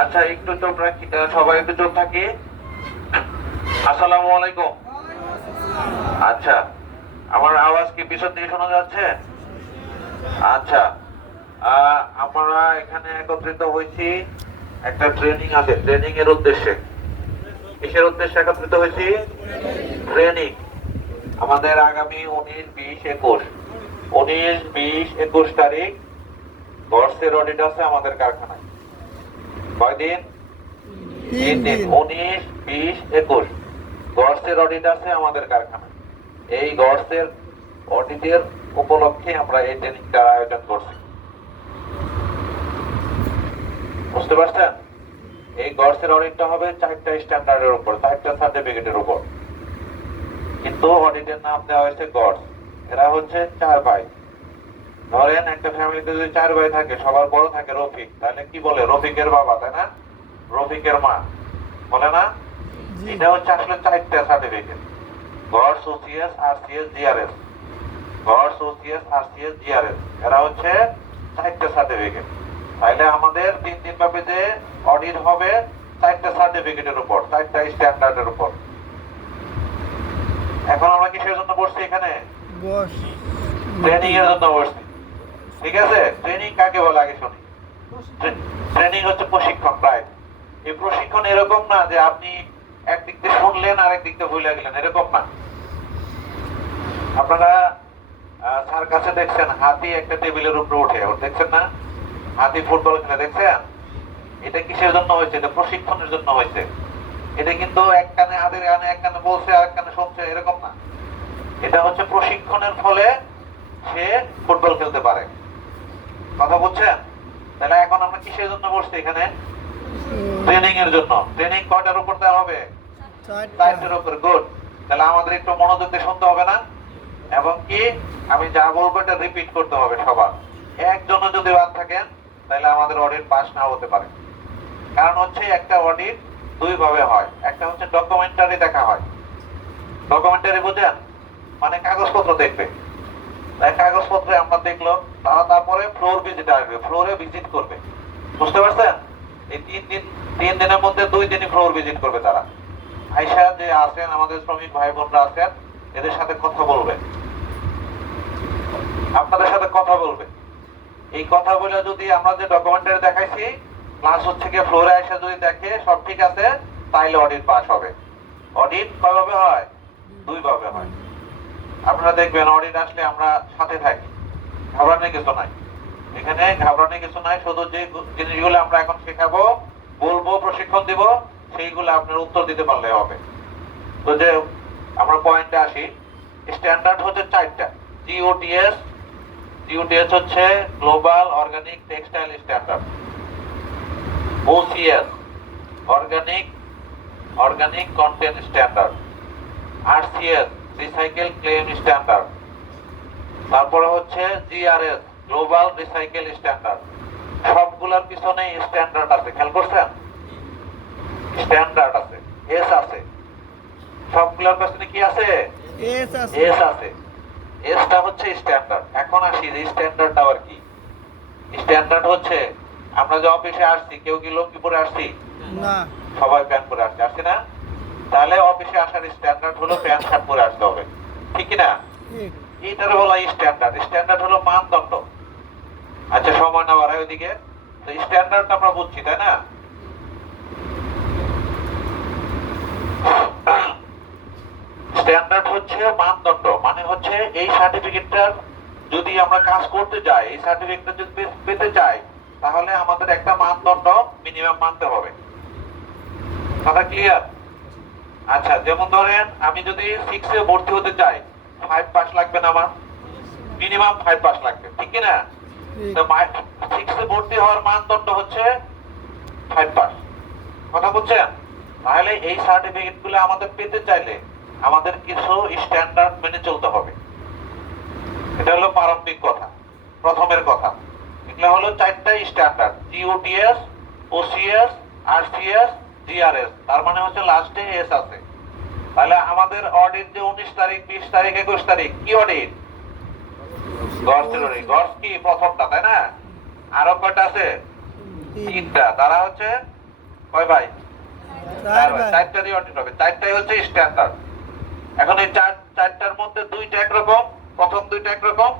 আচ্ছা একটু চোখ রাখি সবাই একটু চোখ থাকি। আসসালামু আলাইকুম। আচ্ছা আমার আওয়াজ কি পিছন থেকে শোনা যাচ্ছে? আচ্ছা আমরা এখানে একত্রিত হয়েছি। একটা ট্রেনিং আছে ট্রেনিং এর উদ্দেশ্যে। কিসের উদ্দেশ্যে একত্রিত হয়েছি? ট্রেনিং আমাদের আগামী উনিশ, বিশ, একুশ। উনিশ, বিশ, একুশ তারিখ বর্ষের অডিট আছে আমাদের কারখানায়। কয়দিন? তিন দিন। উনিশ বিশ একুশ। গডসের অডিট আছে আমাদের কারখানায়। এই গডসের অডিটের উপলক্ষে আমরা এই ট্রেনিংটা আয়োজন করছি। বুঝতে পারছেন? এই গডসের অডিটটা হবে চারটা স্ট্যান্ডার্ডের উপর চারটা সার্টিফিকেটের উপর। কিন্তু অডিটের নাম দেওয়া হয়েছে গডস এরা হচ্ছে চার ভাই। ধরেন একটা ফ্যামিলিতে যদি চার ভাই থাকে সবার বড় থাকে রফিক তাহলে কি বলে? রফিকের বাবা তাই না? রফিকের মা বলে না? এটা হচ্ছে আসলে চারটা certificate RCS GRS. RCS GRS. এরা হচ্ছে চারটা সার্টিফিকেট তাইলে আমাদের তিন দিন ব্যাপী যে অডিট হবে চারটা সার্টিফিকেটের উপর চারটা স্ট্যান্ডার্ডের উপর। এখন আমরা কিসের জন্য বসছি এখানে? ট্রেনিং এর জন্য বসছি ঠিক আছে? ট্রেনিং কাকে বলে? আগে শুনি। ট্রেনিং হচ্ছে প্রশিক্ষণ রাইট এই প্রশিক্ষণ এরকম না যে আপনি একদিক দিয়ে শুনলেন আর একদিক দিয়ে ভুলে গেলেন। এরকম না। আপনারা স্যার কাছে দেখছেন, হাতি একটা টেবিলের উপরে উঠে। ওর দেখছেন না? হাতি ফুটবল খেলে, দেখছেন? এটা কিসের জন্য হয়েছে? এটা প্রশিক্ষণের জন্য হয়েছে। এটা কিন্তু এক কানে হাতের কানে, এক কানে বলছে আর এক কানে শুনছে, এরকম না। এটা হচ্ছে প্রশিক্ষণের ফলে সে ফুটবল খেলতে পারে। কথা বুঝছেন তাহলে এখন আমরা কিসের জন্য বসছি এখানে? ট্রেনিং এর জন্য। ট্রেনিং কয়টার উপর দেওয়া হবে? চারটের উপর গুড। তাহলে আমাদের একটু মনোযোগ দিয়ে শুনতে হবে না? এবং কি? আমি যা বলব এটা রিপিট করতে হবে সবার। একজনও যদি বাদ থাকেন তাহলে আমাদের অডিট পাস না হতে পারে। কারণ হচ্ছে একটা অডিট দুই ভাবে হয়। একটা হচ্ছে ডকুমেন্টারি দেখা হয়। ডকুমেন্টারি বুঝেন? মানে কাগজপত্র দেখবে। কাগজপত্রে আমরা দেখল, তারা তারপরে ফ্লোর ভিজিট আসবে ফ্লোরে ভিজিট করবে। বুঝতে পারছেন? এই তিন দিন, তিন দিনের মধ্যে দুই দিনই ফ্লোর ভিজিট করবে তারা। আইসা যে আছেন, আমাদের শ্রমিক ভাই বোনরা আছেন, এদের সাথে কথা বলবে আপনাদের সাথে কথা বলবে এই কথা বলে যদি আমরা যে ডকুমেন্টারি দেখাইছি ক্লাস হচ্ছে গিয়ে ফ্লোরে এসে যদি দেখে, সব ঠিক আছে, তাইলে অডিট পাস হবে। অডিট কয়ভাবে হয়? দুই ভাবে হয়। আপনারা দেখবেন অডিট আসলে আমরা সাথে থাকি। ঘাবড়ানোর কিছু নাই। এখানে ঘাবড়ানোর কিছু নাই, শুধু যে জিনিসগুলো আমরা এখন শেখাবো, বলব, প্রশিক্ষণ দিব, সেইগুলো আপনার উত্তর দিতে পারলে হবে। তো যে আমরা পয়েন্টে আসি স্ট্যান্ডার্ড হচ্ছে চারটা। জিওটিএস জিওটিএস হচ্ছে global organic textile standard OCS organic organic content standard RCS recycle claim standard তারপরে হচ্ছে জিআরএস গ্লোবাল রিসাইকেল স্ট্যান্ডার্ড সবগুলোর পিছনে স্ট্যান্ডার্ড আছে খেয়াল করছেন? স্ট্যান্ডার্ড আছে এস আছে। সবগুলোর পিছনে কি আছে? এস আছে। এস আছে। এসটা হচ্ছে স্ট্যান্ডার্ড এখন আসি যে স্ট্যান্ডার্ডটা আবার কি? স্ট্যান্ডার্ড হচ্ছে আমরা যে অফিসে আসছি কেউ কি লঙ্গি পরে আসছি? না। সবাই প্যান্ট পরে আসছে। আসছে না? তাহলে অফিসে আসার স্ট্যান্ডার্ড হলো প্যান্ট শার্ট পরে আসতে হবে। ঠিক না এটার বলা স্ট্যান্ডার্ড স্ট্যান্ডার্ড হলো মানদণ্ড। আচ্ছা সময় না বাড়ায় ওইদিকে। তো স্ট্যান্ডার্ড আমরা বুঝছি তাই না? স্ট্যান্ডার্ড হচ্ছে মানদণ্ড। মানে হচ্ছে এই সার্টিফিকেটটার যদি আমরা কাজ করতে যাই এই সার্টিফিকেটটা যদি পেতে চাই তাহলে আমাদের একটা মানদণ্ড মিনিমাম মানতে হবে। কথা ক্লিয়ার আচ্ছা যেমন ধরেন আমি যদি সিক্সে ভর্তি হতে চাই ফাইভ পাস লাগবে না আমার? মিনিমাম ফাইভ পাস লাগবে ঠিক কি না ঠিক সিক্সে ভর্তি হওয়ার মানদণ্ড হচ্ছে ফাইভ পাস কথা বুঝছেন? তাহলে এই সার্টিফিকেটগুলো আমাদের পেতে চাইলে আমাদের কিছু স্ট্যান্ডার্ড মেনে চলতে হবে। এটা হলো প্রারম্ভিক কথা প্রথমের কথা। এগুলো হলো চারটা standard GOTS OCS RCS GRS তার মানে হচ্ছে লাস্টে এস আছে। তাহলে আমাদের অডিট যে উনিশ তারিখ, বিশ তারিখ, একুশ তারিখ, কি অডিট অডিট গড়স কি প্রথমটা, তাই না? আরও কয়টা আছে? তিনটা, তারা হচ্ছে কয় ভাই? চারটারই অডিট হবে, চারটাই হচ্ছে স্ট্যান্ডার্ড এখন এই চার, চারটার মধ্যে দুইটা একরকম, প্রথম দুইটা একরকম।